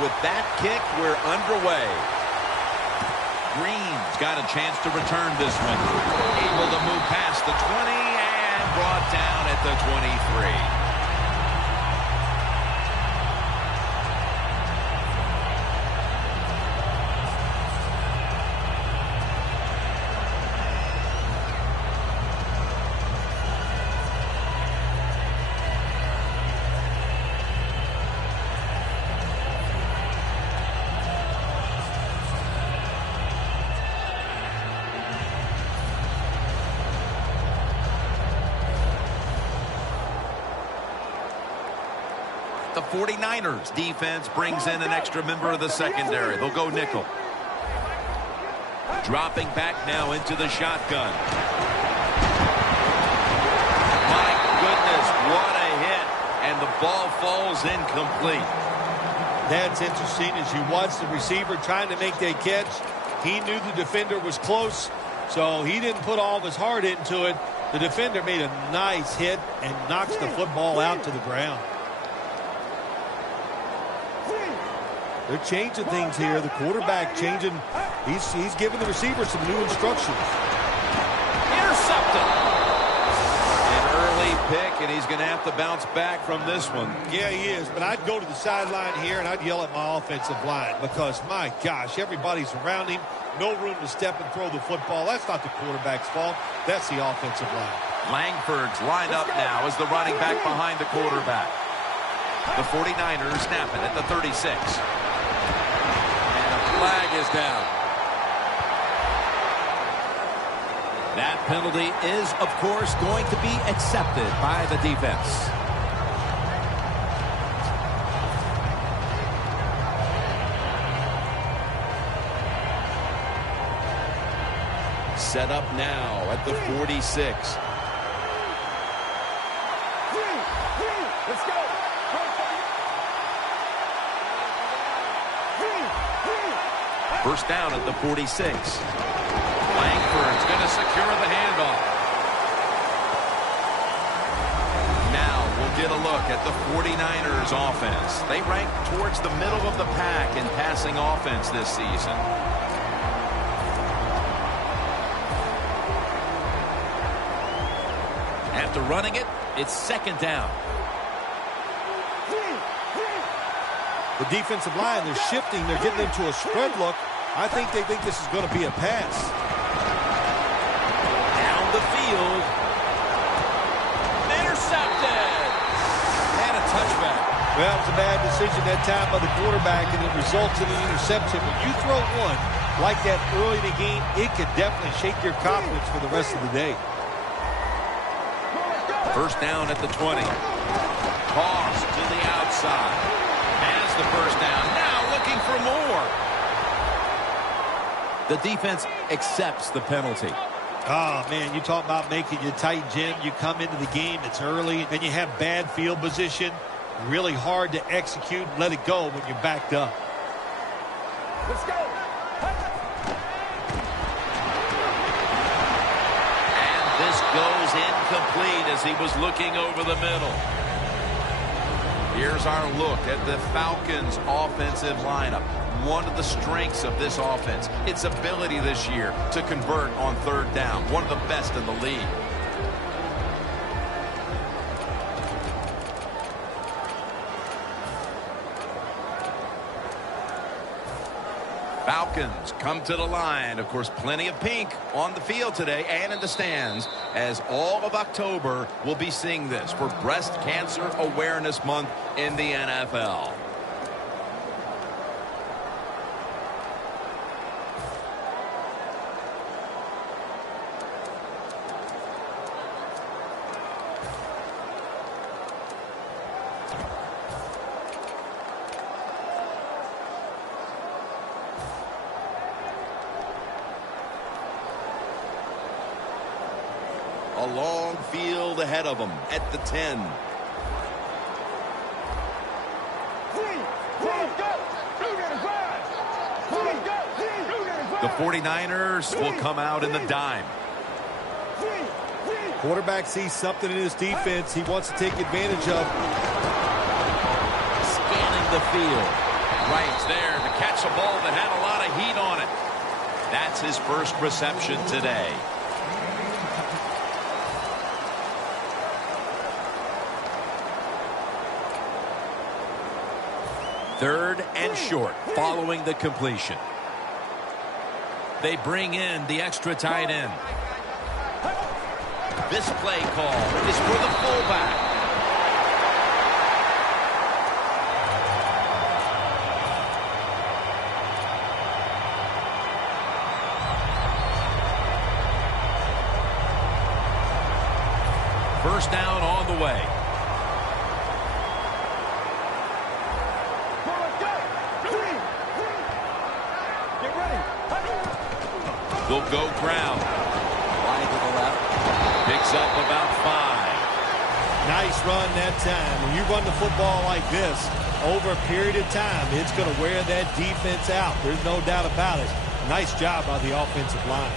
with that kick, we're underway. Green's got a chance to return this one. Able to move past the 20 and brought down at the 23. The 49ers defense brings in an extra member of the secondary. They'll go nickel. Dropping back now into the shotgun. My goodness, what a hit. And the ball falls incomplete. That's interesting. As you watch the receiver trying to make that catch, he knew the defender was close, so he didn't put all of his heart into it. The defender made a nice hit and knocks the football out to the ground. They're changing things here. The quarterback changing. He's giving the receiver some new instructions. Intercepted. An early pick, and he's going to have to bounce back from this one. Yeah, he is. But I'd go to the sideline here, and I'd yell at my offensive line because, my gosh, everybody's around him. No room to step and throw the football. That's not the quarterback's fault. That's the offensive line. Langford's lined up now as the running back behind the quarterback. The 49ers snap it at the 36. Flag is down. That penalty is, of course, going to be accepted by the defense. Set up now at the 46. Let's go. First down at the 46. Langford's going to secure the handoff. Now we'll get a look at the 49ers offense. They rank towards the middle of the pack in passing offense this season. After running it, it's second down. The defensive line, they're shifting. They're getting into a spread look. I think they think this is going to be a pass. Down the field. Intercepted. And a touchback. Well, it was a bad decision that time by the quarterback, and it results in an interception. When you throw one like that early in the game, it could definitely shake your confidence for the rest of the day. First down at the 20. Toss to the outside. Has the first down. Now looking for more. The defense accepts the penalty. Oh, man, you talk about making you tight, Jim. You come into the game, it's early, and you have bad field position. Really hard to execute and let it go when you're backed up. Let's go. And this goes incomplete as he was looking over the middle. Here's our look at the Falcons' offensive lineup. One of the strengths of this offense, its ability this year to convert on third down. One of the best in the league. Falcons come to the line. Of course, plenty of pink on the field today and in the stands, as all of October will be seeing this for Breast Cancer Awareness Month in the NFL. A long field ahead of them at the 10. The 49ers will come out in the dime. Quarterback sees something in his defense he wants to take advantage of. Scanning the field. Wright's there to catch a ball that had a lot of heat on it. That's his first reception today. Third and short following the completion. They bring in the extra tight end. This play call is for the fullback. First down on the way. They'll go ground. Wide to the left. Picks up about 5. Nice run that time. When you run the football like this, over a period of time, it's going to wear that defense out. There's no doubt about it. Nice job by the offensive line.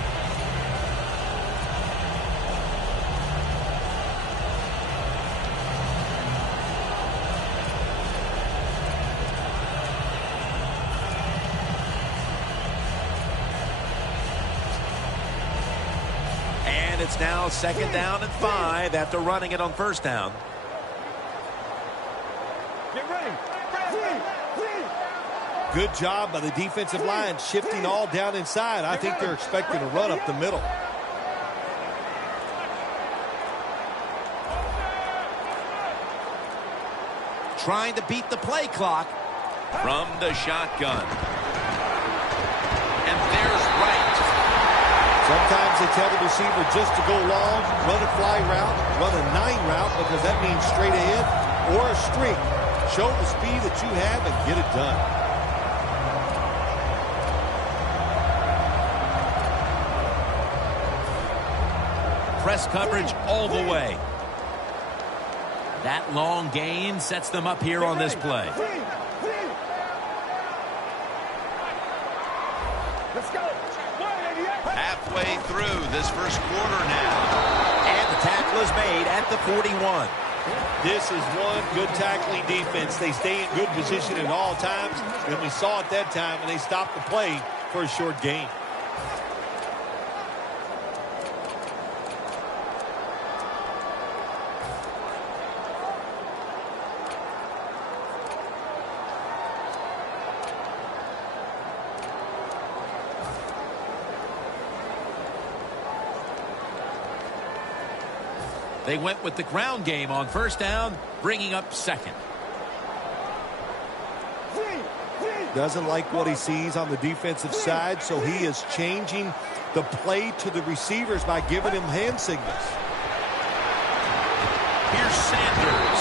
It's now second down and 5 after running it on first down. Get ready. Good job by the defensive line shifting all down inside. I think they're expecting a run up the middle. Trying to beat the play clock from the shotgun. And there's Wright. Sometimes they tell the receiver just to go long, run a fly route, run a 9 route, because that means straight ahead or a streak. Show the speed that you have and get it done. Press coverage all the way. That long gain sets them up here on this play. Let's go. Halfway through this first quarter now. And the tackle is made at the 41. This is one good tackling defense. They stay in good position at all times. And we saw it that time when they stopped the play for a short gain. They went with the ground game on first down, bringing up second. Doesn't like what he sees on the defensive side, so he is changing the play to the receivers by giving him hand signals. Here's Sanders.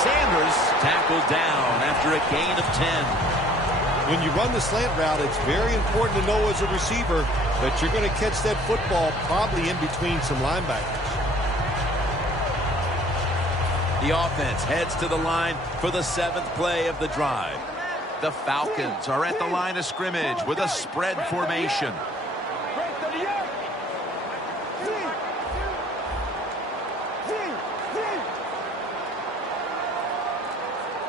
Sanders tackled down after a gain of 10. When you run the slant route, it's very important to know as a receiver that you're going to catch that football probably in between some linebackers. The offense heads to the line for the 7th play of the drive. The Falcons are at the line of scrimmage with a spread formation.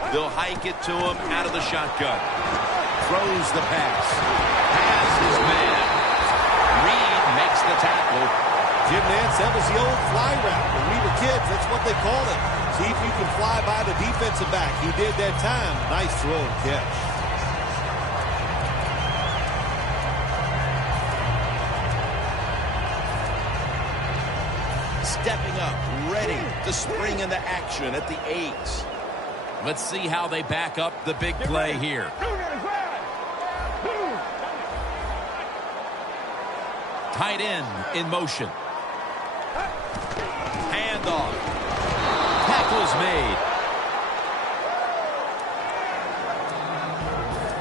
They'll hike it to him out of the shotgun. Throws the pass. Has his man. Reed makes the tackle. Jim Nance, that was the old fly route. When we were kids, that's what they called it. See if you can fly by the defensive back. He did that time. Nice throw and catch. Stepping up, ready to spring into action at the 8. Let's see how they back up the big play here. Tight end in motion. Handoff. Tackle's made.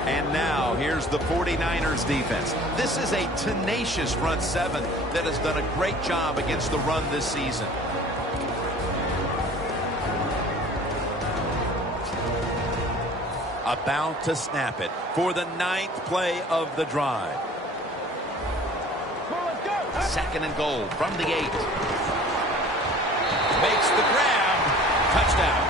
And now here's the 49ers defense. This is a tenacious front 7 that has done a great job against the run this season. About to snap it for the 9th play of the drive. Second and goal from the 8. Makes the grab. Touchdown.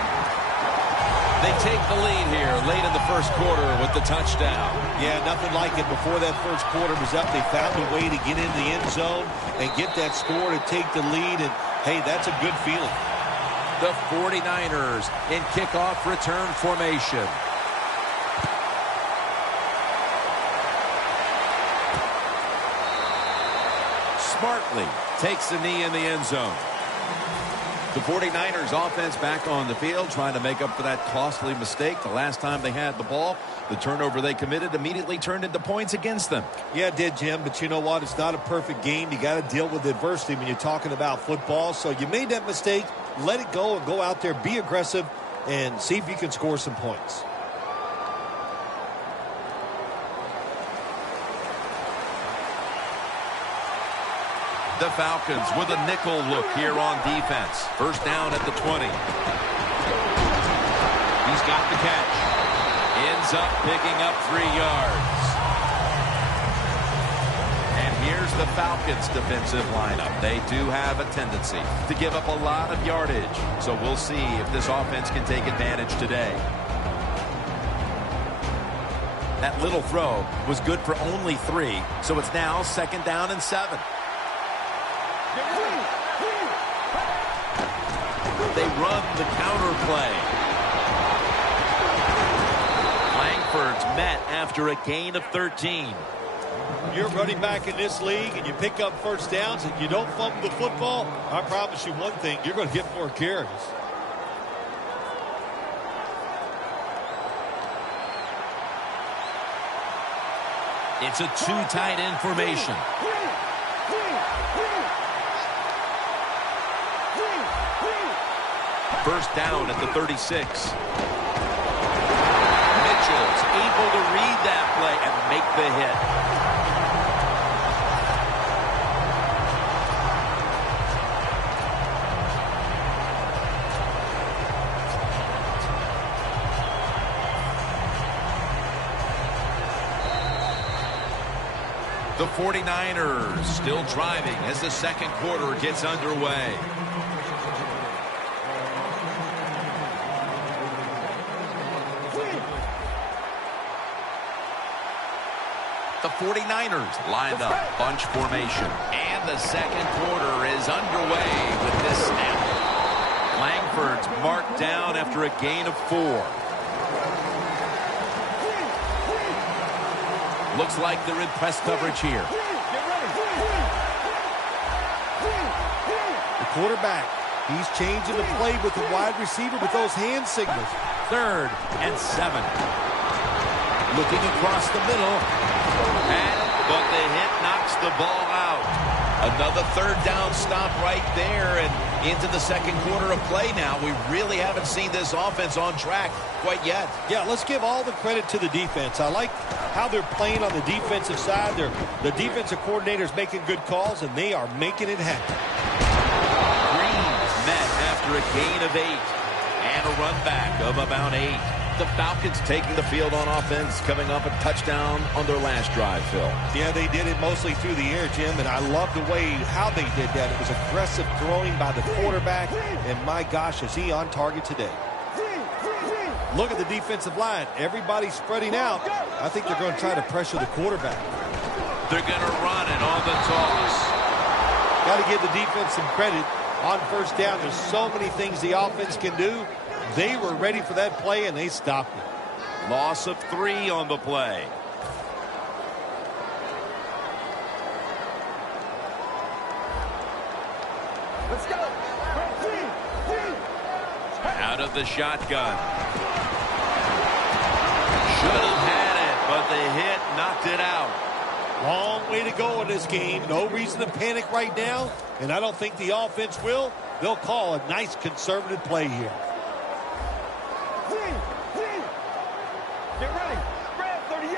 They take the lead here late in the first quarter with the touchdown. Yeah, nothing like it. Before that first quarter was up, they found a way to get in the end zone and get that score to take the lead. And, hey, that's a good feeling. The 49ers in kickoff return formation. Smartly takes the knee in the end zone. The 49ers offense back on the field trying to make up for that costly mistake. The last time they had the ball, the turnover they committed immediately turned into points against them. Yeah, it did, Jim, but you know what? It's not a perfect game. You got to deal with adversity when you're talking about football. So you made that mistake, let it go and go out there, be aggressive, and see if you can score some points. The Falcons with a nickel look here on defense. First down at the 20. He's got the catch. Ends up picking up 3 yards. And here's the Falcons defensive lineup. They do have a tendency to give up a lot of yardage. So we'll see if this offense can take advantage today. That little throw was good for only 3. So it's now 2nd down and 7. They run the counter play. Langford's met after a gain of 13. You're running back in this league and you pick up first downs and you don't fumble the football, I promise you one thing, you're going to get more carries. It's a 2 tight end formation. First down at the 36. Mitchell's able to read that play and make the hit. The 49ers still driving as the second quarter gets underway. The 49ers lined up bunch formation. And the second quarter is underway with this snap. Langford's marked down after a gain of 4. Looks like they're in press coverage here. The quarterback, he's changing the play with the wide receiver with those hand signals. 3rd and 7. Looking across the middle. But the hit knocks the ball out. Another 3rd down stop right there and into the second quarter of play now. We really haven't seen this offense on track quite yet. Yeah, let's give all the credit to the defense. I like how they're playing on the defensive side. The defensive coordinator's making good calls, and they are making it happen. Green's met after a gain of 8 and a run back of about 8. The Falcons taking the field on offense, coming up a touchdown on their last drive, Phil. Yeah, they did it mostly through the air, Jim, and I love the way how they did that. It was aggressive throwing by the quarterback, and my gosh, is he on target today. Look at the defensive line. Everybody's spreading out. I think they're going to try to pressure the quarterback. They're going to run it on the toss. Got to give the defense some credit on first down. There's so many things the offense can do. They were ready for that play, and they stopped it. Loss of 3 on the play. Let's go. Out of the shotgun. Should have had it, but the hit knocked it out. Long way to go in this game. No reason to panic right now, and I don't think the offense will. They'll call a nice conservative play here. Get ready. Red 38.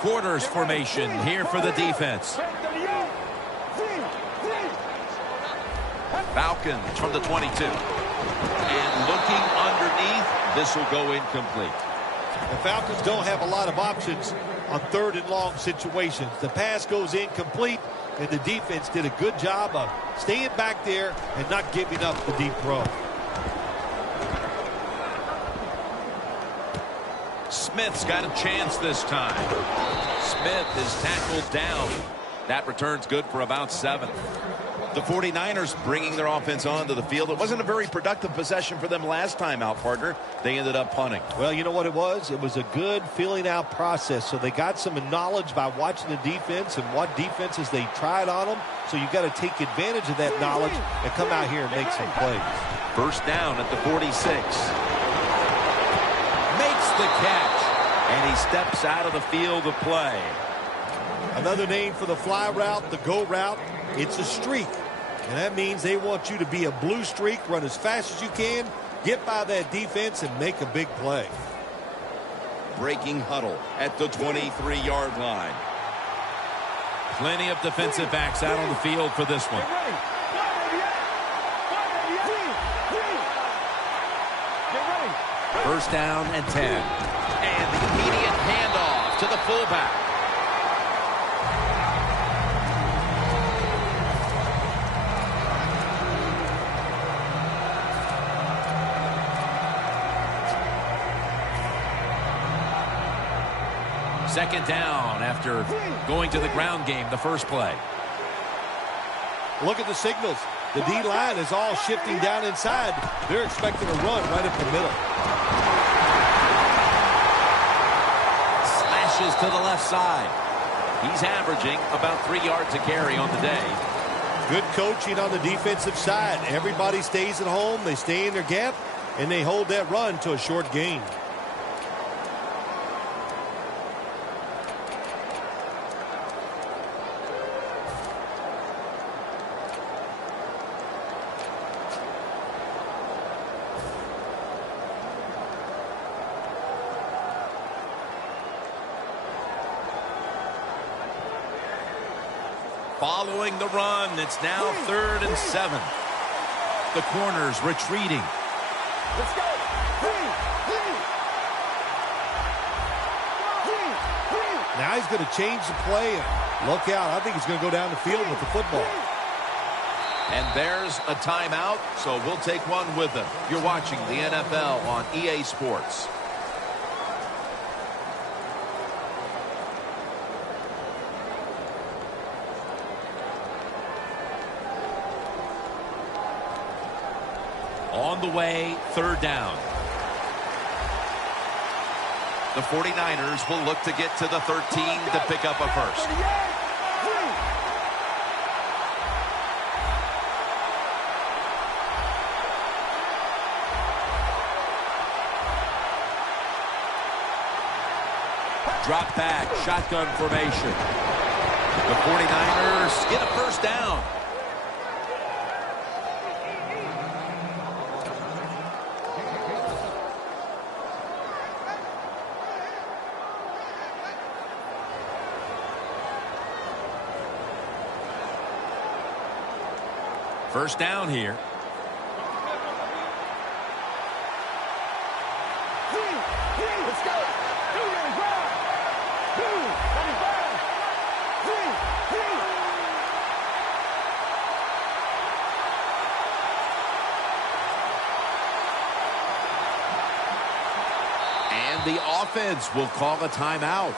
Quarters formation here for the defense. Falcons from the 22. And looking underneath, this will go incomplete. The Falcons don't have a lot of options on 3rd and long situations. The pass goes incomplete, and the defense did a good job of staying back there and not giving up the deep throw. Smith's got a chance this time. Smith is tackled down. That return's good for about 7. The 49ers bringing their offense onto the field. It wasn't a very productive possession for them last time out, partner. They ended up punting. Well, you know what it was? It was a good filling out process. So they got some knowledge by watching the defense and what defenses they tried on them. So you got to take advantage of that knowledge and come out here and make some plays. First down at the 46. Makes the catch. And he steps out of the field of play. Another name for the fly route, the go route. It's a streak. And that means they want you to be a blue streak, run as fast as you can, get by that defense, and make a big play. Breaking huddle at the 23-yard line. Plenty of defensive backs out on the field for this one. First down and 10. And the immediate handoff to the fullback. Second down after going to the ground game the first play. Look at the signals. The D-line is all shifting down inside. They're expecting a run right up the middle. Slashes to the left side. He's averaging about 3 yards a carry on the day. Good coaching on the defensive side. Everybody stays at home. They stay in their gap, and they hold that run to a short gain. Following the run, it's now 3rd and 7. The corner's retreating. Let's go. Now he's going to change the play. And look out. I think he's going to go down the field with the football. And there's a timeout, so we'll take one with them. You're watching the NFL on EA Sports. On the way, 3rd down. The 49ers will look to get to the 13 to pick up a first. Drop back, shotgun formation. The 49ers get a first down. First down here. Let's go. And the offense will call a timeout.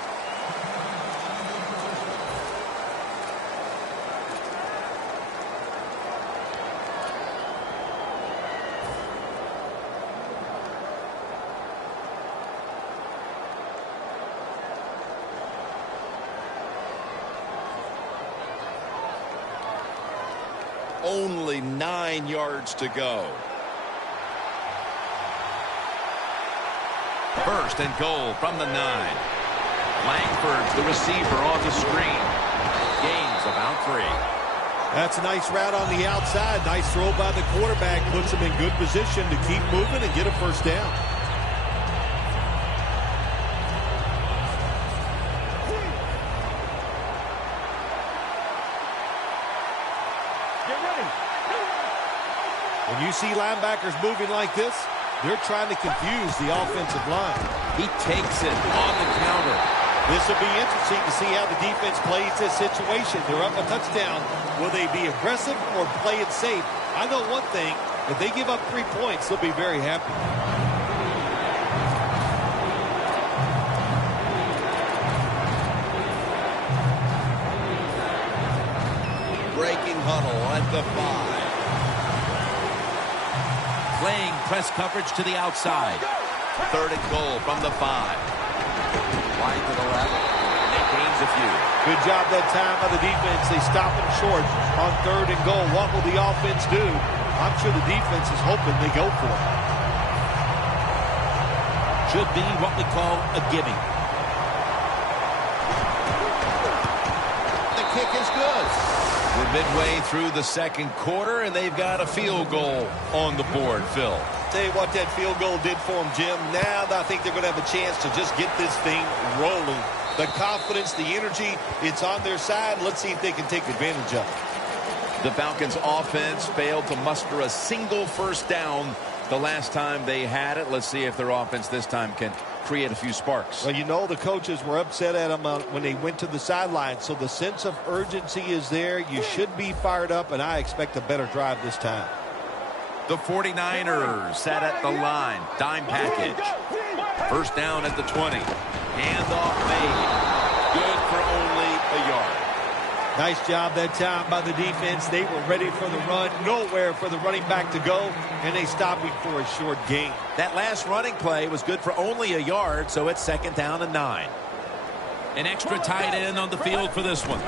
Only 9 yards to go. First and goal from the 9. Langford's the receiver on the screen. Gains about 3. That's a nice route on the outside. Nice throw by the quarterback. Puts him in good position to keep moving and get a first down. When you see linebackers moving like this, They're trying to confuse the offensive line. He takes it on the counter. This will be interesting to see how the defense plays this situation. They're up a touchdown. Will they be aggressive or play it safe? I know one thing. If they give up 3 points, they'll be very happy. Breaking huddle at the 5. Playing press coverage to the outside. 3rd and goal from the 5. Wide to the left. That gains a few. Good job that time by the defense. They stop him short on 3rd and goal. What will the offense do? I'm sure the defense is hoping they go for it. Should be what we call a gimme. The kick is good. We're midway through the 2nd quarter, and they've got a field goal on the board, Phil. Tell you what that field goal did for them, Jim. Now I think they're going to have a chance to just get this thing rolling. The confidence, the energy, it's on their side. Let's see if they can take advantage of it. The Falcons' offense failed to muster a single first down the last time they had it. Let's see if their offense this time can create a few sparks. Well, you know the coaches were upset at them when they went to the sideline, so the sense of urgency is there. You should be fired up, and I expect a better drive this time. The 49ers sat at the line. Dime package. First down at the 20. Handoff made. Good for only a yard. Nice job that time by the defense. They were ready for the run. Nowhere for the running back to go, and they stopped him for a short gain. That last running play was good for only a yard, so it's 2nd down and 9. An extra tight end on the field for this one.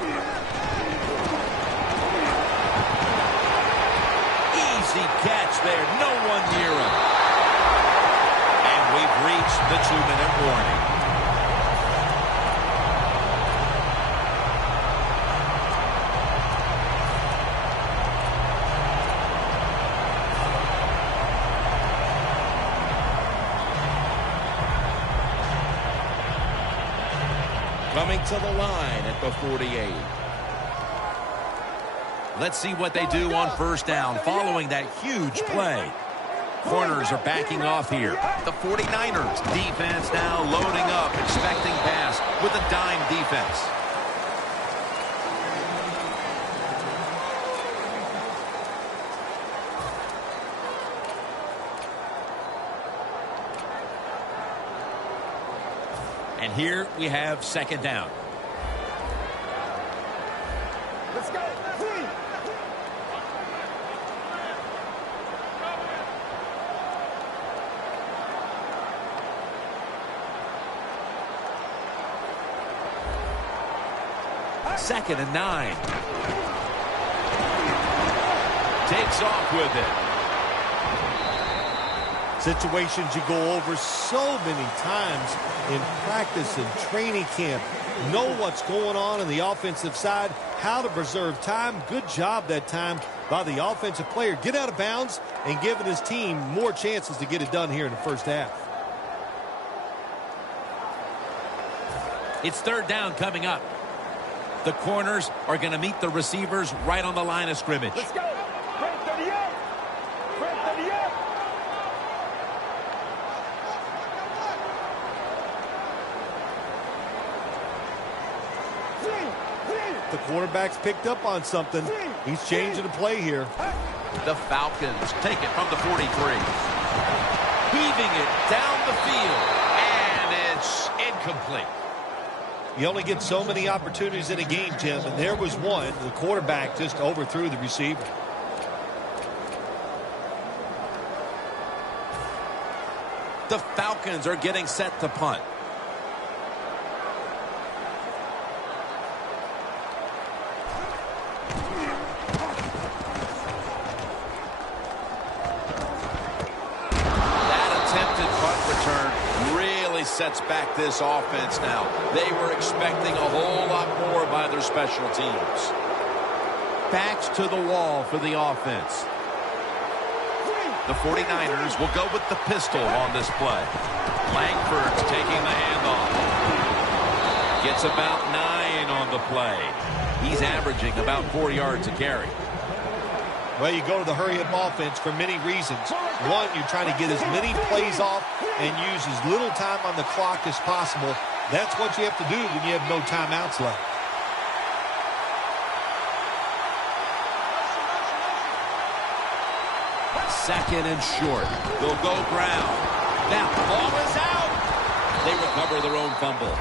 Easy catch there. No one near him. And we've reached the 2-minute warning. Coming to the line at the 48. Let's see what they do on first down following that huge play. Corners are backing off here. The 49ers defense now loading up, expecting pass with a dime defense. And here we have 2nd down. Let's go. Second and 9. Takes off with it. Situations you go over so many times in practice and training camp. Know what's going on the offensive side, how to preserve time. Good job that time by the offensive player. Get out of bounds and giving his team more chances to get it done here in the first half. It's 3rd down coming up. The corners are going to meet the receivers right on the line of scrimmage. Let's go. Front 38. Front 38. The quarterback's picked up on something. He's changing the play here. The Falcons take it from the 43. Weaving it down the field. And it's incomplete. You only get so many opportunities in a game, Jim, and there was one. The quarterback just overthrew the receiver. The Falcons are getting set to punt. Sets back this offense now. They were expecting a whole lot more by their special teams. Backs to the wall for the offense. The 49ers will go with the pistol on this play. Langford's taking the handoff. Gets about 9 on the play. He's averaging about 4 yards a carry. Well, you go to the hurry-up offense for many reasons. One, you're trying to get as many plays off and use as little time on the clock as possible. That's what you have to do when you have no timeouts left. Second and short. They'll go ground. Now, ball is out. They recover their own fumble.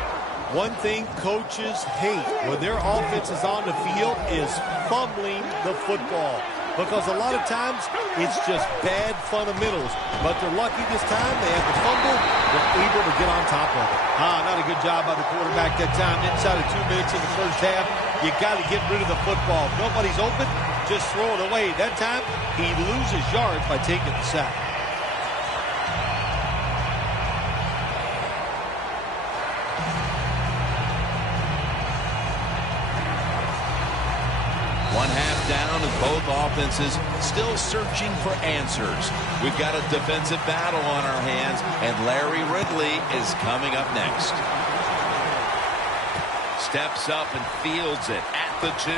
One thing coaches hate when their offense is on the field is fumbling the football. Because a lot of times, it's just bad fundamentals. But they're lucky this time. They have the fumble. They're able to get on top of it. Not a good job by the quarterback that time. Inside of 2 minutes in the first half, you got to get rid of the football. If nobody's open, just throw it away. That time, he loses yards by taking the sack. One half down and both offenses still searching for answers. We've got a defensive battle on our hands, and Larry Ridley is coming up next. Steps up and fields it at the 2.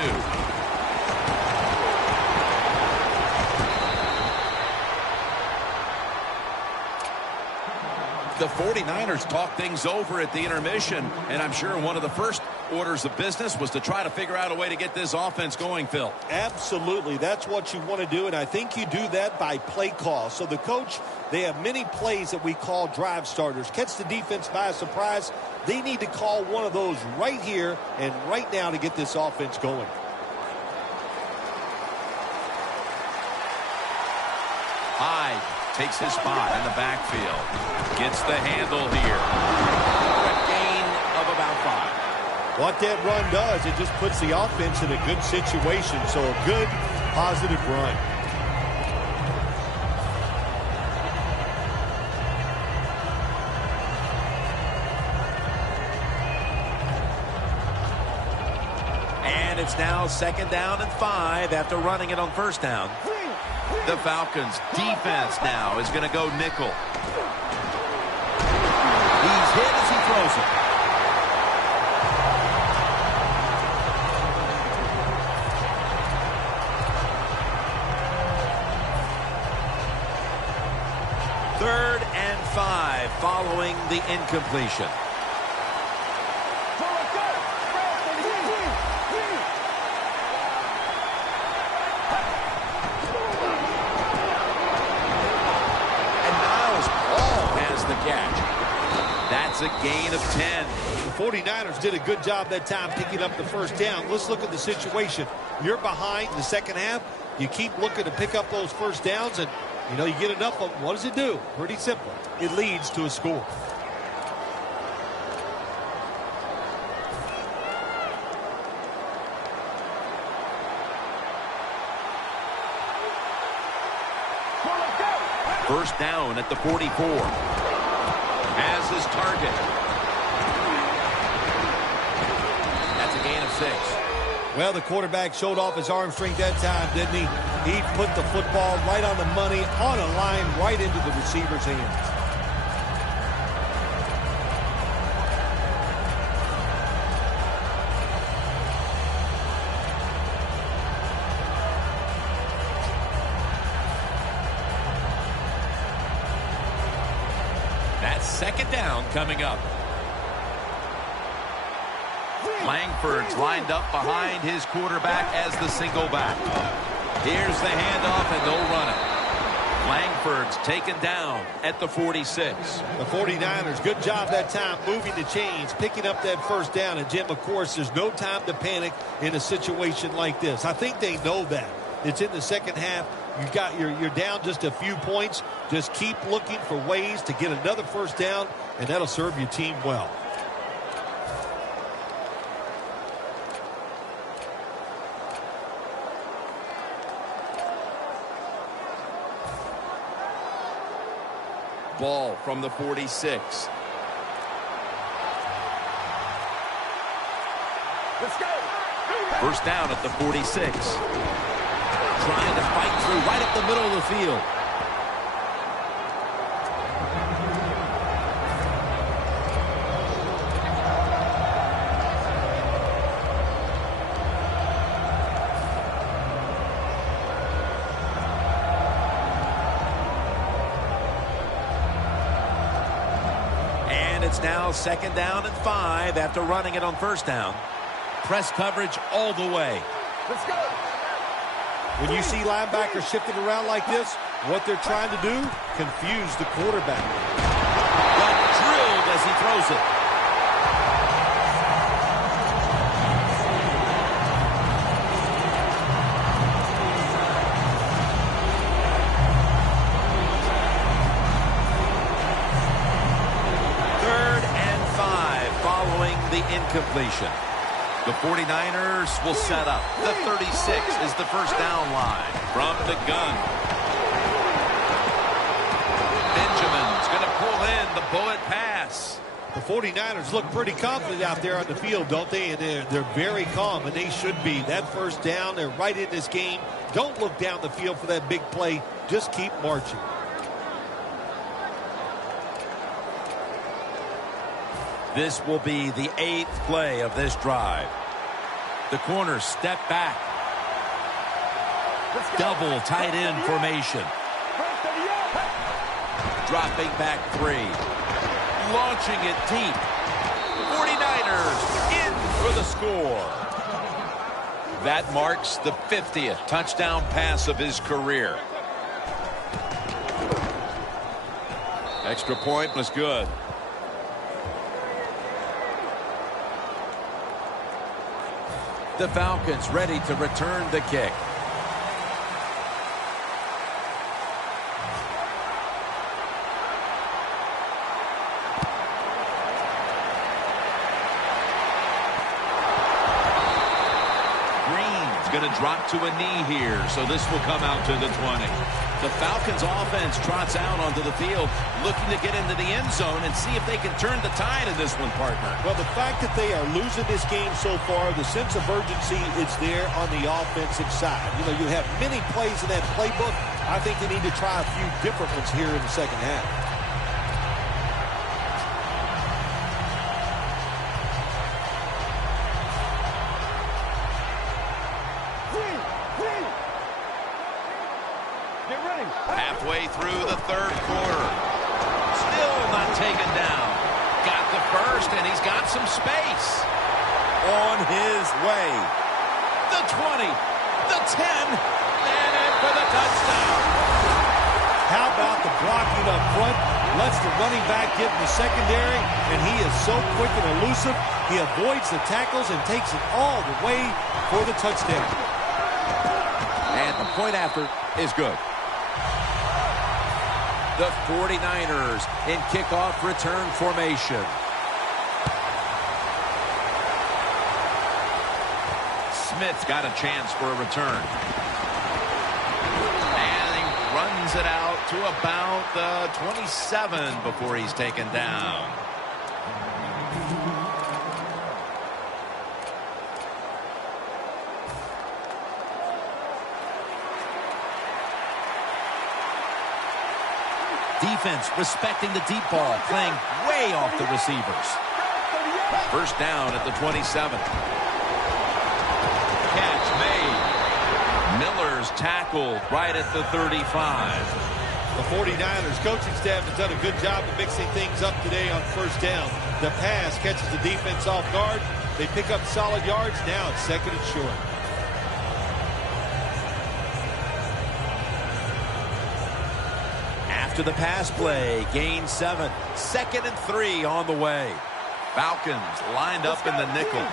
The 49ers talked things over at the intermission, and I'm sure one of the first orders of business was to try to figure out a way to get this offense going, Phil. Absolutely. That's what you want to do, and I think you do that by play call. So the coach, they have many plays that we call drive starters. Catch the defense by surprise. They need to call one of those right here and right now to get this offense going. Hyde takes his spot in the backfield. Gets the handle here. A gain of about 5. What that run does, it just puts the offense in a good situation. So a good, positive run. And it's now 2nd down and 5 after running it on 1st down. The Falcons defense now is going to go nickel. He's hit as he throws it. Third and 5 following the incompletion. That's a gain of 10. The 49ers did a good job that time picking up the 1st down. Let's look at the situation. You're behind in the 2nd half. You keep looking to pick up those 1st downs, and, you get enough of them. What does it do? Pretty simple. It leads to a score. First down at the 44. As his target. That's a gain of 6. Well, the quarterback showed off his arm strength that time, didn't he? He put the football right on the money, on a line, right into the receiver's hands. That's 2nd down coming up. Langford's lined up behind his quarterback as the single back. Here's the handoff, and they'll run it. Langford's taken down at the 46. The 49ers, good job that time moving the chains, picking up that 1st down. And, Jim, of course, there's no time to panic in a situation like this. I think they know that. It's in the 2nd half. You're down just a few points. Just keep looking for ways to get another 1st down, and that'll serve your team well. Ball from the 46. Let's go. 1st down at the 46. Trying to fight through right up the middle of the field. It's now 2nd down and 5 after running it on 1st down. Press coverage all the way. Let's go. When you see linebackers shifting around like this, what they're trying to do, confuse the quarterback. But drilled as he throws it. The incompletion. The 49ers will set up. The 36 is the 1st down line from the gun. Benjamin's going to pull in the bullet pass. The 49ers look pretty confident out there on the field, don't they? And they're very calm, and they should be. That 1st down, they're right in this game. Don't look down the field for that big play. Just keep marching. This will be the 8th play of this drive. The corners step back. Double tight end formation. Dropping back 3. Launching it deep. 49ers in for the score. That marks the 50th touchdown pass of his career. Extra point was good. The Falcons ready to return the kick. Green's going to drop to a knee here, so this will come out to the 20. The Falcons offense trots out onto the field, looking to get into the end zone and see if they can turn the tide in this one, partner. Well, the fact that they are losing this game so far, the sense of urgency is there on the offensive side. You know, you have many plays in that playbook. I think they need to try a few different ones here in the 2nd half. Halfway through the 3rd quarter. Still not taken down. Got the 1st, and he's got some space. On his way. The 20, the 10, and in for the touchdown. How about the blocking up front? Lets the running back get in the secondary, and he is so quick and elusive. He avoids the tackles and takes it all the way for the touchdown. And the point after is good. The 49ers in kickoff return formation. Smith's got a chance for a return. And he runs it out to about the 27 before he's taken down. Defense respecting the deep ball, playing way off the receivers. 1st down at the 27. Catch made. Miller's tackled right at the 35. The 49ers coaching staff has done a good job of mixing things up today on 1st down. The pass catches the defense off guard. They pick up solid yards. Now it's 2nd and short. To the pass play, gain 7. 2nd and 3 on the way. Falcons lined up in the nickel.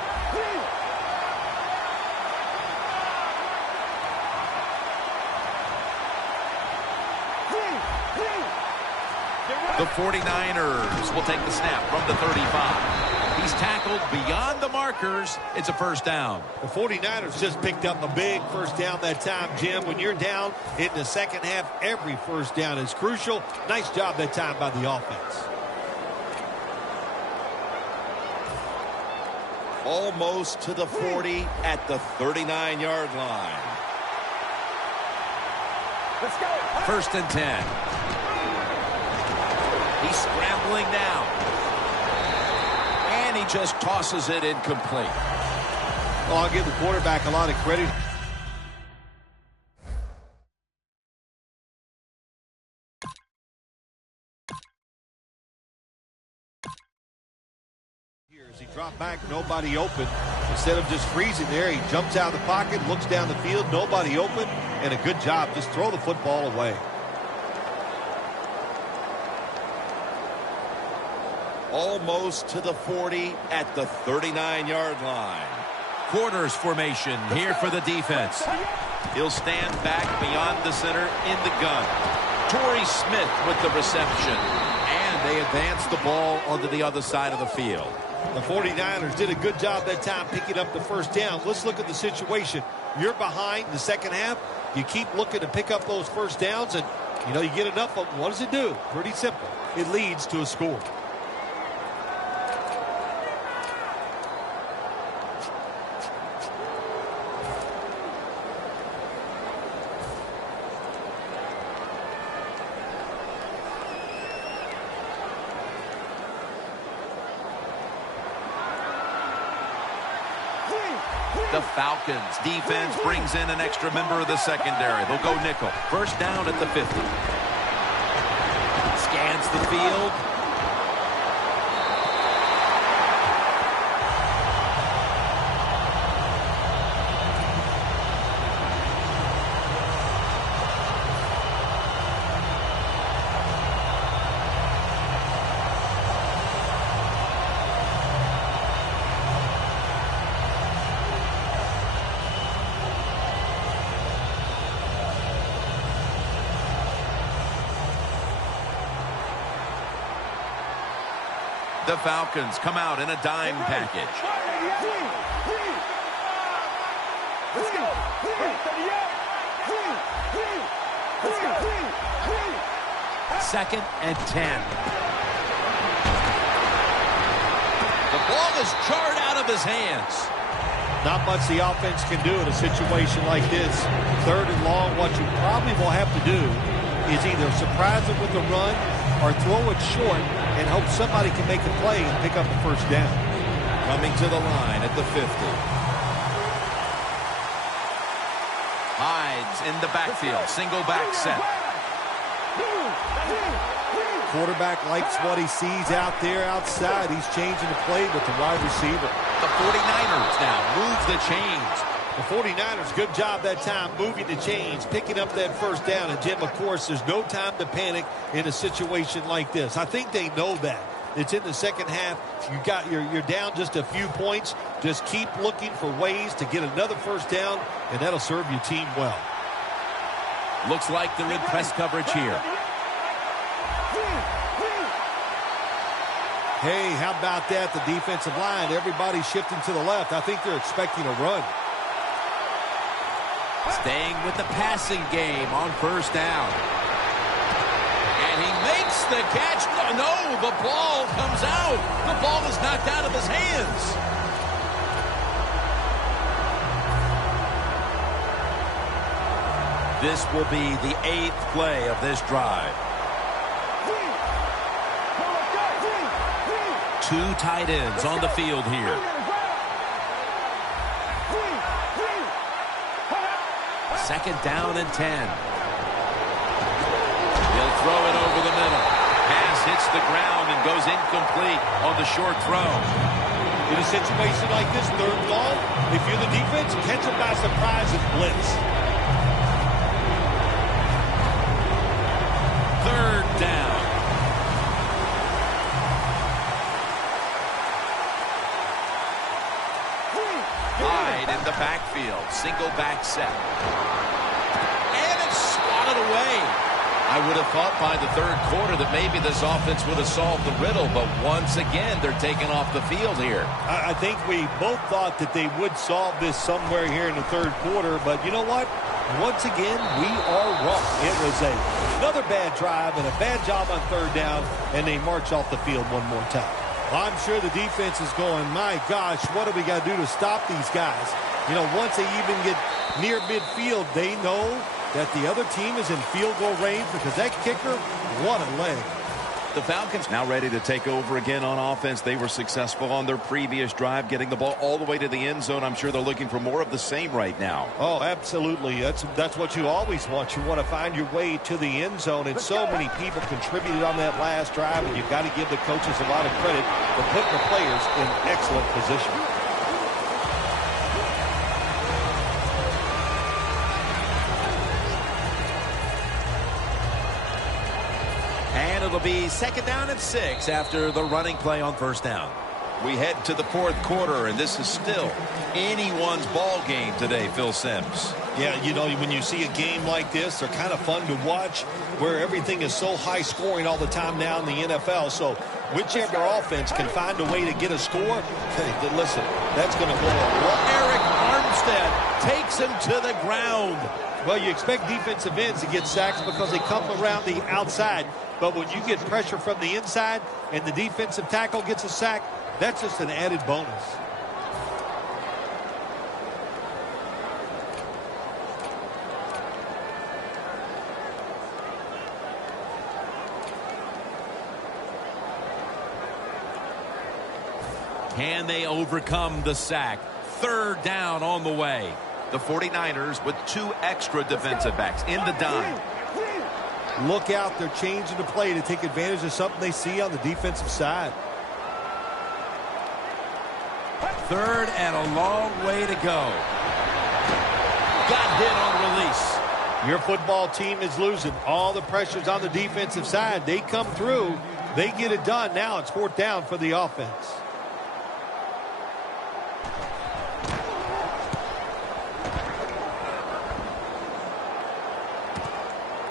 The 49ers will take the snap from the 35. He's tackled beyond the markers. It's a 1st down. The 49ers just picked up a big 1st down that time, Jim. When you're down in the 2nd half, every 1st down is crucial. Nice job that time by the offense. Almost to the 40 at the 39-yard line. Let's go. 1st and 10. He's scrambling now. And he just tosses it incomplete. Well, I'll give the quarterback a lot of credit. He dropped back, nobody open. Instead of just freezing there, he jumps out of the pocket, looks down the field, nobody open, and a good job. Just throw the football away. Almost to the 40 at the 39-yard line. Quarters formation here for the defense. He'll stand back beyond the center in the gun. Torrey Smith with the reception. And they advance the ball onto the other side of the field. The 49ers did a good job that time picking up the first down. Let's look at the situation. You're behind in the second half. You keep looking to pick up those first downs, and, you get enough of them. What does it do? Pretty simple. It leads to a score. The Falcons defense brings in an extra member of the secondary. They'll go nickel. First down at the 50. Scans the field. The Falcons come out in a dime package. Let's go. Second and 10. The ball is jarred out of his hands. Not much the offense can do in a situation like this. Third and long, what you probably will have to do is either surprise them with the run or throw it short and hope somebody can make a play and pick up the first down. Coming to the line at the 50. Hides in the backfield. Single back set. Quarterback likes what he sees out there outside. He's changing the play with the wide receiver. The 49ers now move the chains. The 49ers, good job that time moving the chains, picking up that first down. And, Jim, of course, there's no time to panic in a situation like this. I think they know that. It's in the second half. You're down just a few points. Just keep looking for ways to get another first down, and that'll serve your team well. Looks like they're in press coverage here. Hey, how about that? The defensive line, everybody's shifting to the left. I think they're expecting a run. Staying with the passing game on first down. And he makes the catch. No, the ball comes out. The ball is knocked out of his hands. This will be the 8th play of this drive. Two tight ends on the field here. Second down and 10. He'll throw it over the middle. Pass hits the ground and goes incomplete on the short throw. In a situation like this, third and long, if you're the defense, catch them by surprise and blitz. Third down. Hyde in the backfield. Single back set. And it's swatted away. I would have thought by the third quarter that maybe this offense would have solved the riddle, but once again, they're taken off the field here. I think we both thought that they would solve this somewhere here in the third quarter, but you know what? Once again, we are wrong. It was another bad drive and a bad job on third down, and they march off the field one more time. Well, I'm sure the defense is going, my gosh, what do we got to do to stop these guys? Once they even get near midfield, they know that the other team is in field goal range because that kicker, what a leg. The Falcons now ready to take over again on offense. They were successful on their previous drive, getting the ball all the way to the end zone. I'm sure they're looking for more of the same right now. Oh, absolutely. That's what you always want. You want to find your way to the end zone, and so many people contributed on that last drive, and you've got to give the coaches a lot of credit for putting the players in excellent position. And it'll be 2nd down and 6 after the running play on 1st down. We head to the 4th quarter, and this is still anyone's ball game today, Phil Simms. Yeah, you know, when you see a game like this, they're kind of fun to watch, where everything is so high scoring all the time now in the NFL. So whichever offense can find a way to get a score, hey, listen, that's going to go a Eric Armstead takes him to the ground. Well, you expect defensive ends to get sacks because they come around the outside. But when you get pressure from the inside and the defensive tackle gets a sack, that's just an added bonus. Can they overcome the sack? 3rd down on the way. The 49ers with 2 extra defensive backs in the dime. Look out, they're changing the play to take advantage of something they see on the defensive side. 3rd and a long way to go. Got hit on release. Your football team is losing. All the pressure's on the defensive side. They come through. They get it done. Now it's 4th down for the offense.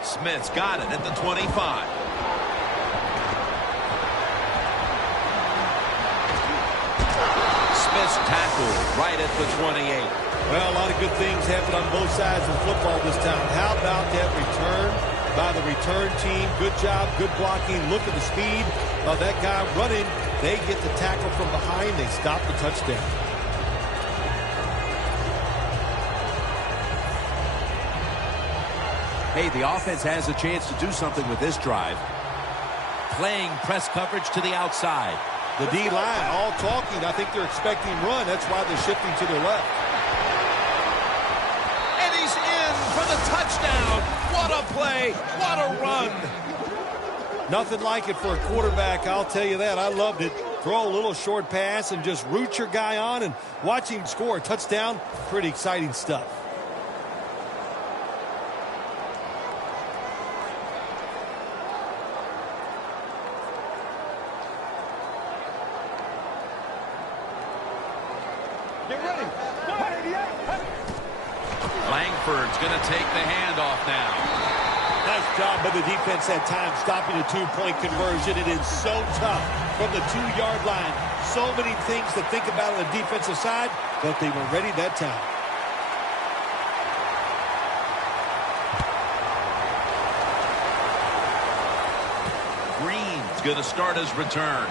Smith's got it at the 25. Smith's tackled right at the 28. Well, a lot of good things happen on both sides of football this time. How about that return by the return team? Good job, good blocking. Look at the speed of that guy running. They get the tackle from behind. They stop the touchdown. Hey, the offense has a chance to do something with this drive. Playing press coverage to the outside. The D-line all talking. I think they're expecting run. That's why they're shifting to their left. And he's in for the touchdown. What a play. What a run. Nothing like it for a quarterback, I'll tell you that. I loved it. Throw a little short pass and just root your guy on and watch him score a touchdown. Pretty exciting stuff. Langford's going to take the handoff now. Nice job by the defense that time, stopping a 2-point conversion. It is so tough from the 2-yard line. So many things to think about on the defensive side, but they were ready that time. Green's going to start his return.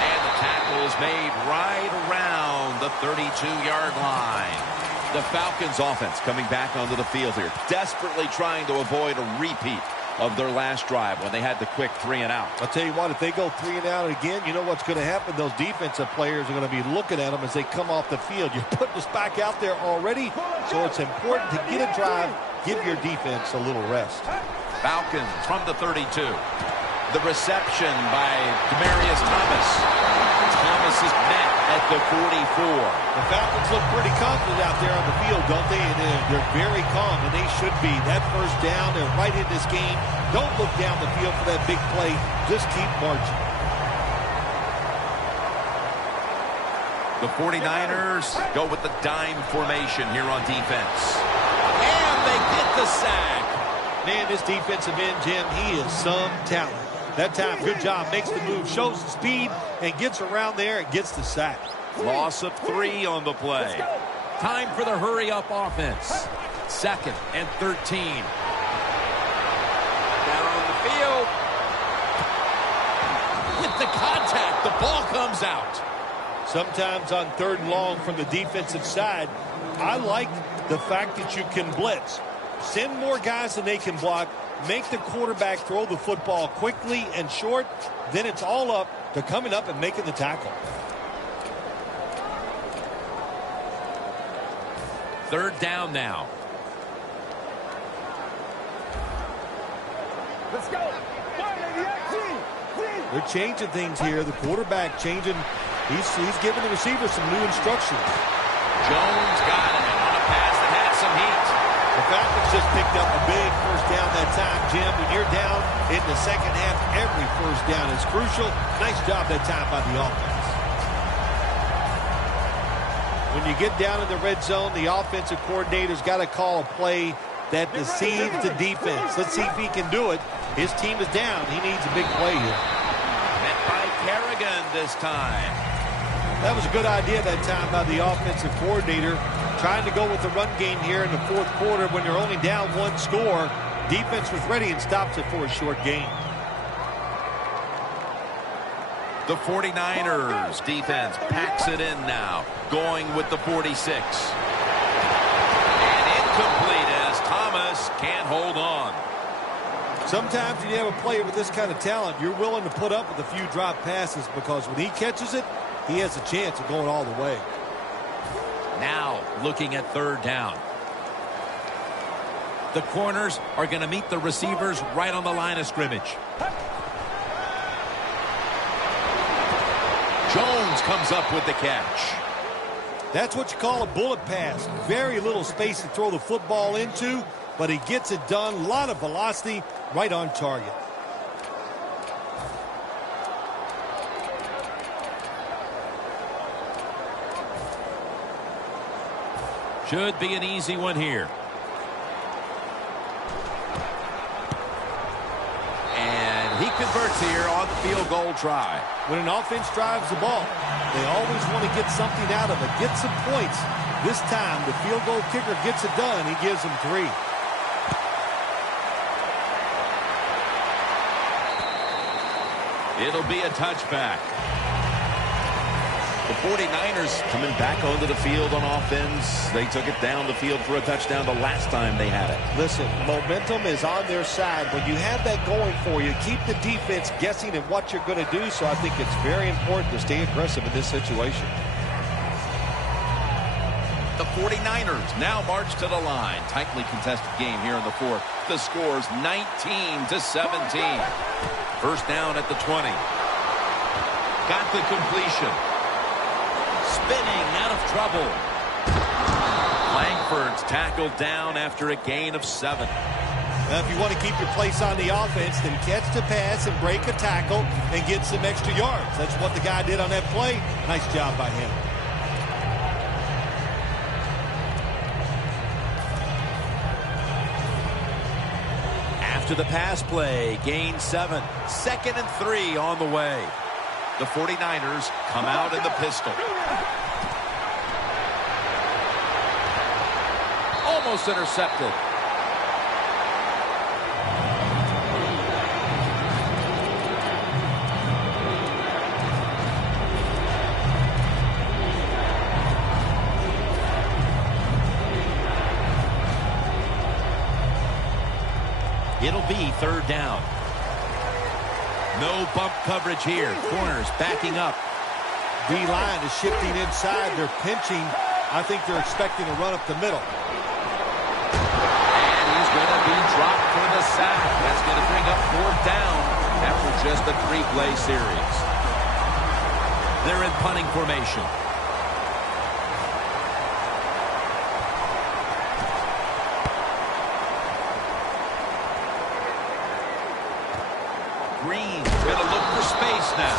And the tackle is made right around the 32-yard line. The Falcons offense coming back onto the field here, desperately trying to avoid a repeat of their last drive when they had the quick 3-and-out. I'll tell you what, if they go 3-and-out again, you know what's going to happen. Those defensive players are going to be looking at them as they come off the field. You're putting us back out there already, so it's important to get a drive, give your defense a little rest. Falcons from the 32. The reception by Demaryius Thomas. Thomas is met at the 44. The Falcons look pretty confident out there on the field, don't they? And they're very calm, and they should be. That 1st down, they're right in this game. Don't look down the field for that big play. Just keep marching. The 49ers go with the dime formation here on defense. And they get the sack. Man, this defensive end, Jim, he is some talent. That time, good job, makes the move, shows the speed, and gets around there and gets the sack. Loss of 3 on the play. Time for the hurry-up offense. 2nd and 13. Down the field. With the contact, the ball comes out. Sometimes on 3rd and long from the defensive side, I like the fact that you can blitz. Send more guys than they can block. make the quarterback throw the football quickly and short. Then it's all up to coming up and making the tackle. Third down now. Let's go. They're changing things here. The quarterback changing. He's giving the receiver some new instructions. Jones got it on a pass that had some heat. The Falcons just picked up a big first down that time, Jim. When you're down in the second half, every first down is crucial. Nice job that time by the offense. When you get down in the red zone, the offensive coordinator's got to call a play that deceives the defense. Let's see if he can do it. His team is down. He needs a big play here. Met by Kerrigan this time. That was a good idea that time by the offensive coordinator. Trying to go with the run game here in the fourth quarter when they're only down one score. Defense was ready and stops it for a short gain. The 49ers defense packs it in now, going with the 46. And incomplete as Thomas can't hold on. Sometimes when you have a player with this kind of talent, you're willing to put up with a few drop passes because when he catches it, he has a chance of going all the way. Now looking at third down. The corners are going to meet the receivers right on the line of scrimmage. Jones comes up with the catch. That's what you call a bullet pass. Very little space to throw the football into, but he gets it done. A lot of velocity, right on target. Should be an easy one here. And he converts here on the field goal try. When an offense drives the ball, they always want to get something out of it, get some points. This time, the field goal kicker gets it done. He gives them 3. It'll be a touchback. The 49ers coming back onto the field on offense. They took it down the field for a touchdown the last time they had it. Listen, momentum is on their side. When you have that going for you, keep the defense guessing at what you're going to do. So I think it's very important to stay aggressive in this situation. The 49ers now march to the line. Tightly contested game here in the fourth. The score's 19-17. First down at the 20. Got the completion. Spinning out of trouble. Langford's tackled down after a gain of 7. Now, if you want to keep your place on the offense, then catch the pass and break a tackle and get some extra yards. That's what the guy did on that play. Nice job by him. After the pass play, gain 7. 2nd and 3 on the way. The 49ers come out in the pistol. Almost intercepted. It'll be third down. No bump coverage here. Corners backing up. D-line is shifting inside. They're pinching. I think they're expecting a run up the middle. And he's going to be dropped for the sack. That's going to bring up fourth down after just a 3-play series. They're in punting formation. Green's going to look for space now.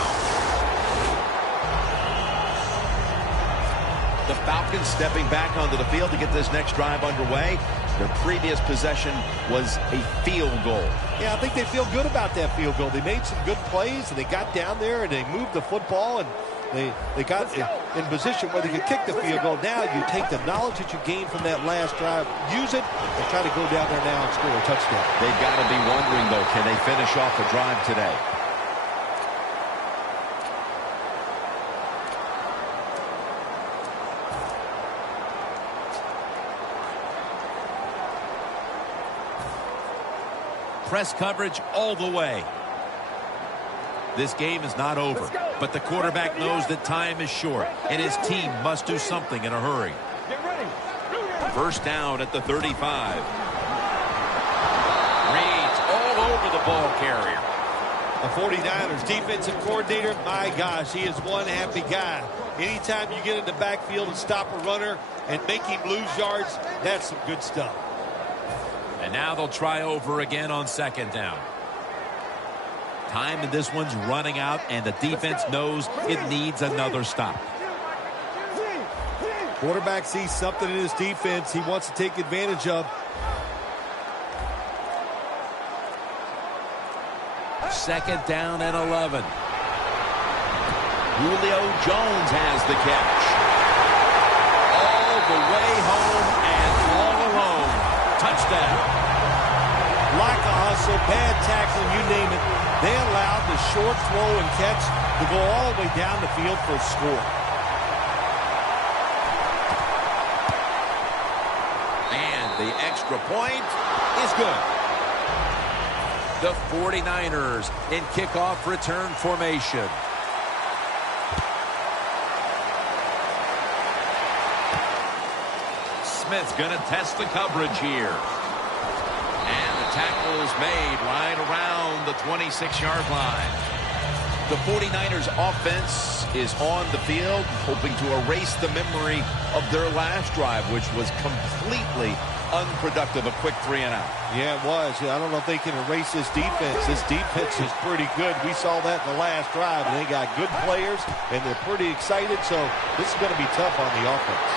The Falcons stepping back onto the field to get this next drive underway. Their previous possession was a field goal. Yeah, I think they feel good about that field goal. They made some good plays, and they got down there, and they moved the football, and they got in position where they could kick the field goal. Now you take the knowledge that you gained from that last drive, use it, and try to go down there now and score a touchdown. They've got to be wondering, though, can they finish off the drive today? press coverage all the way. This game is not over, but the quarterback knows that time is short, and his team must do something in a hurry. Get ready. First down at the 35. Reads all over the ball carrier. The 49ers defensive coordinator, my gosh, he is one happy guy. Anytime you get in the backfield and stop a runner and make him lose yards, that's some good stuff. And now they'll try over again on second down. Time in this one's running out, and the defense knows it needs another stop. Quarterback sees something in his defense he wants to take advantage of. Second down and 11. Julio Jones has the catch. All the way home and all alone. Touchdown. Like a hustle, bad tackling, you name it. They allowed the short throw and catch to go all the way down the field for a score. And the extra point is good. The 49ers in kickoff return formation. Smith's going to test the coverage here. And the tackle is made right around the 26-yard line. The 49ers offense is on the field, hoping to erase the memory of their last drive, which was completely unproductive, a quick 3-and-out. Yeah, it was. I don't know if they can erase this defense. This defense is pretty good. We saw that in the last drive, and they got good players, and they're pretty excited, so this is going to be tough on the offense.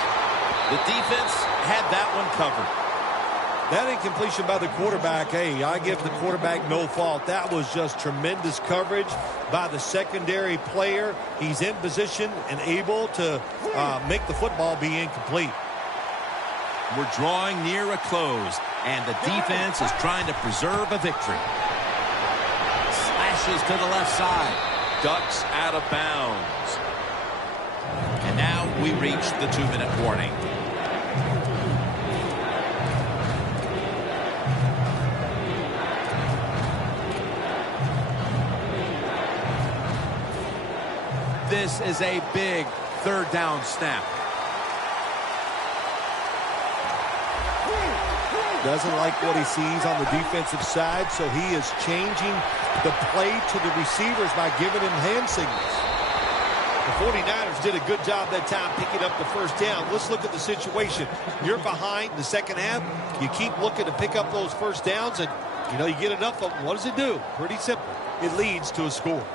The defense had that one covered. That incompletion by the quarterback, hey, I give the quarterback no fault. That was just tremendous coverage by the secondary player. He's in position and able to make the football be incomplete. We're drawing near a close, and the defense is trying to preserve a victory. Slashes to the left side. Ducks out of bounds. And now we reach the 2-minute warning. This is a big third down snap. Doesn't like what he sees on the defensive side, so he is changing the play to the receivers by giving him hand signals. The 49ers did a good job that time picking up the first down. Let's look at the situation. You're behind the second half. You keep looking to pick up those first downs, and you get enough of them. What does it do? Pretty simple. It leads to a score.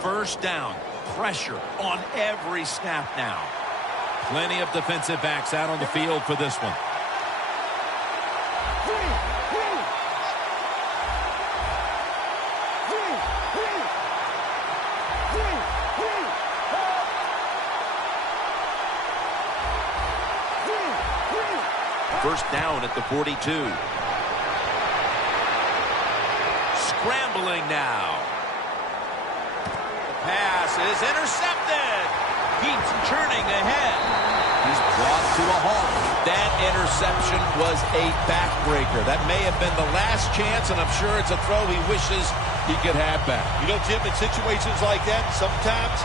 First down. Pressure on every snap now. Plenty of defensive backs out on the field for this one. First down at the 42. Scrambling now. The pass is intercepted. Keeps churning ahead. He's brought to a halt. That interception was a backbreaker. That may have been the last chance, and I'm sure it's a throw he wishes he could have back. Jim, in situations like that, sometimes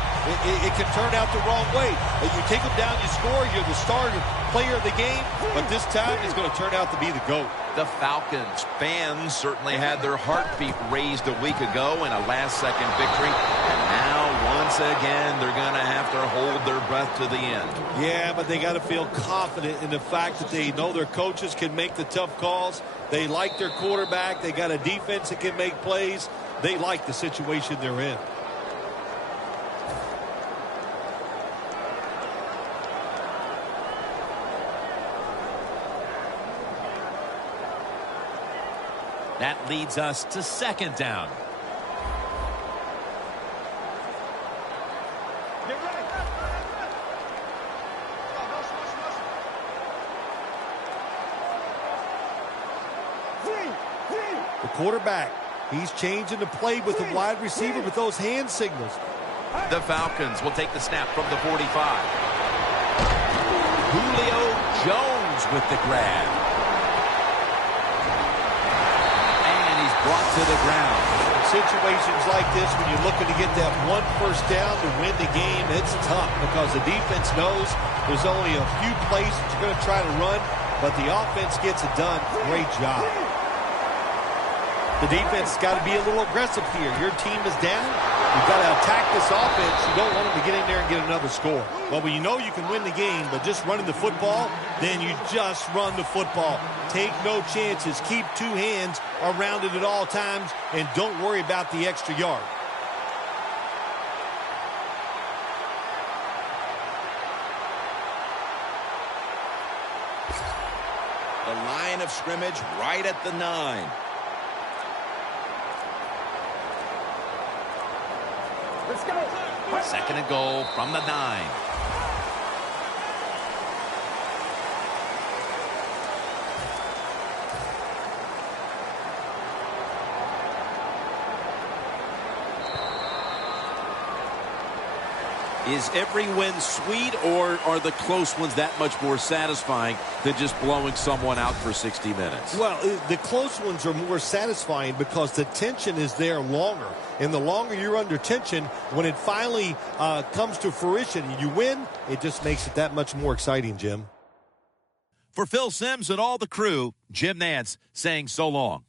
it can turn out the wrong way. You take them down, you score, you're the starter player of the game, but this time he's going to turn out to be the GOAT. The Falcons fans certainly had their heartbeat raised a week ago in a last-second victory, and now once again they're going to have to hold their breath to the end. Yeah, but they got to feel confident in the fact that they know their coaches can make the tough calls. They like their quarterback. They got a defense that can make plays. They like the situation they're in. That leads us to second down. The quarterback, he's changing the play with the wide receiver with those hand signals. The Falcons will take the snap from the 45. Julio Jones with the grab. brought to the ground. In situations like this, when you're looking to get that one first down to win the game, it's tough because the defense knows there's only a few plays that you're going to try to run, but the offense gets it done. Great job. The defense has got to be a little aggressive here. Your team is down. You've got to attack this offense. You don't want them to get in there and get another score. Well, you know you can win the game, but just running the football, then you just run the football. Take no chances. Keep two hands around it at all times, and don't worry about the extra yard. The line of scrimmage right at the 9. Let's go. Second and goal from the 9. Is every win sweet, or are the close ones that much more satisfying than just blowing someone out for 60 minutes? Well, the close ones are more satisfying because the tension is there longer. And the longer you're under tension, when it finally comes to fruition and you win, it just makes it that much more exciting, Jim. For Phil Simms and all the crew, Jim Nantz saying so long.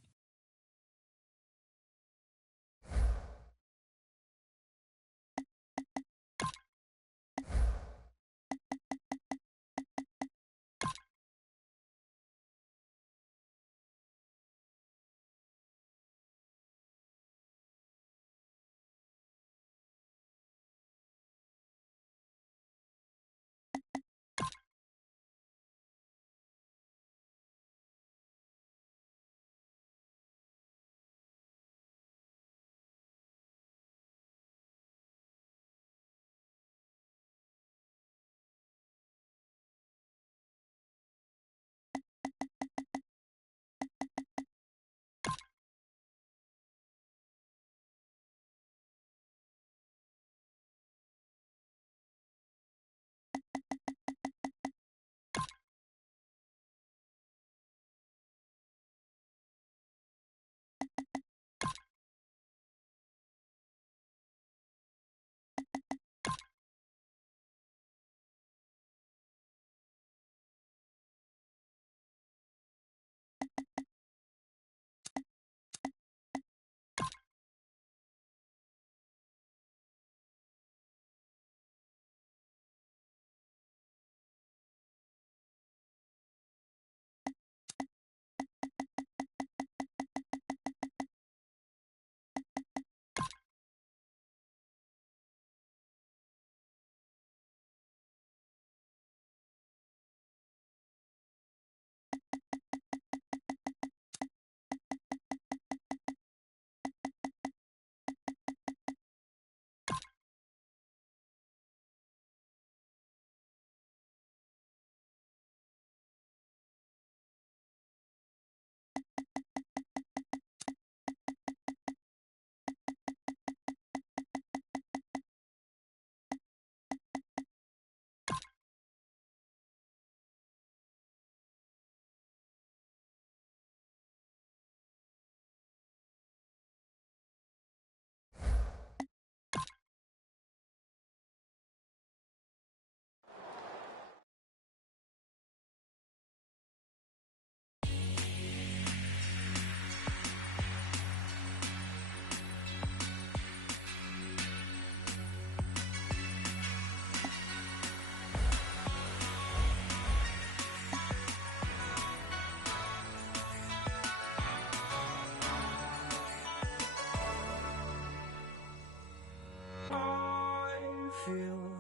Feel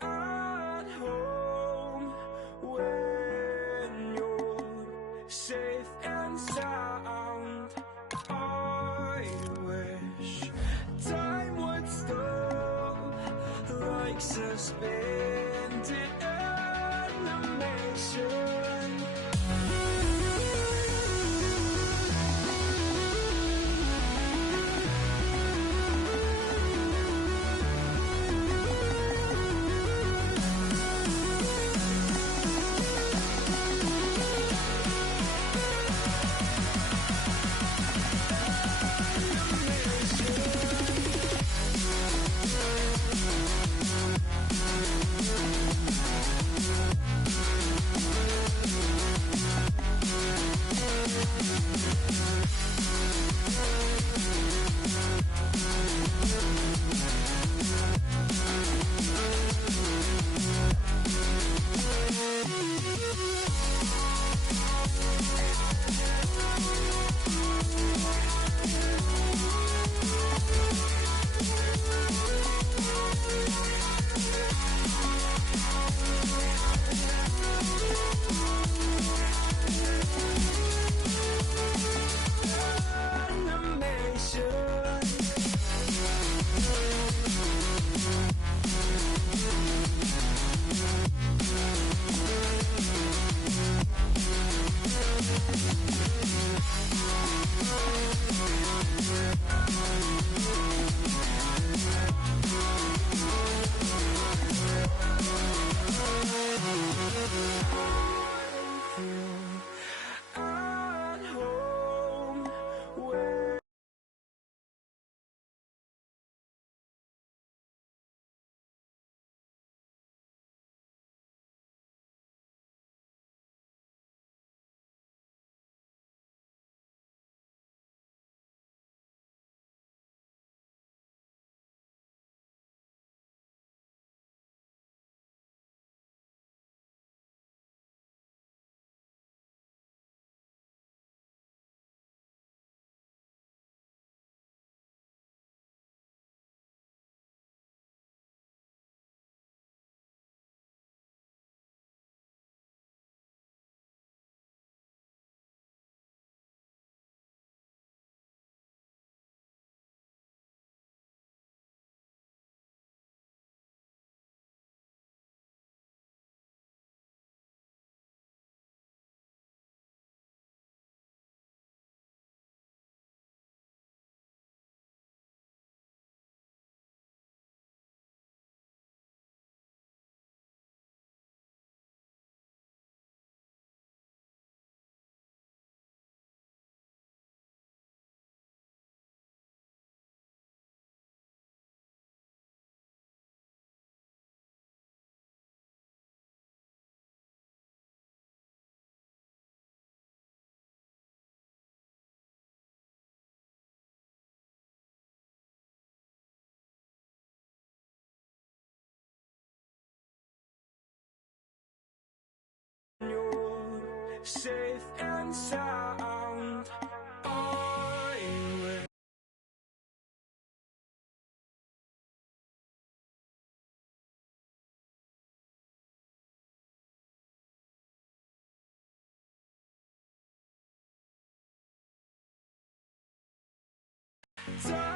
at home when you're safe and sound. I wish time would stop like suspended animation. safe and sound. I wish. Time